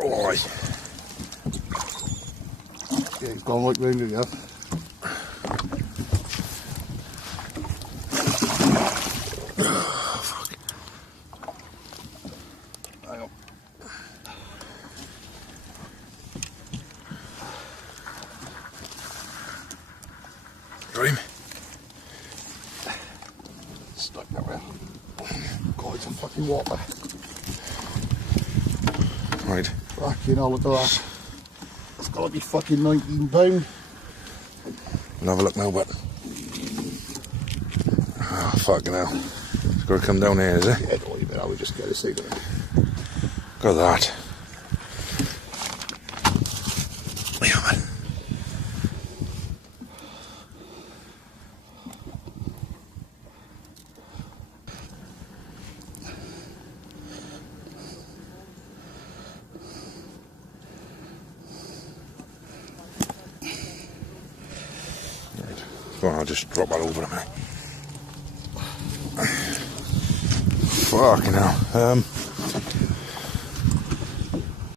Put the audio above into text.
Oh, yeah, he's gone right round it, yeah. Hang on. Dream. Stuck that way. God, it's some fucking water. Right. Fucking hell, look at that. It's got to be fucking 19 pound. We'll have a look now, but... Oh, fucking hell. It's got to come down here, is it? Yeah, don't worry about that, we just get a seat of it. Look at that. Yeah, man. Right. Go on, I'll just drop that over a minute. Fucking hell.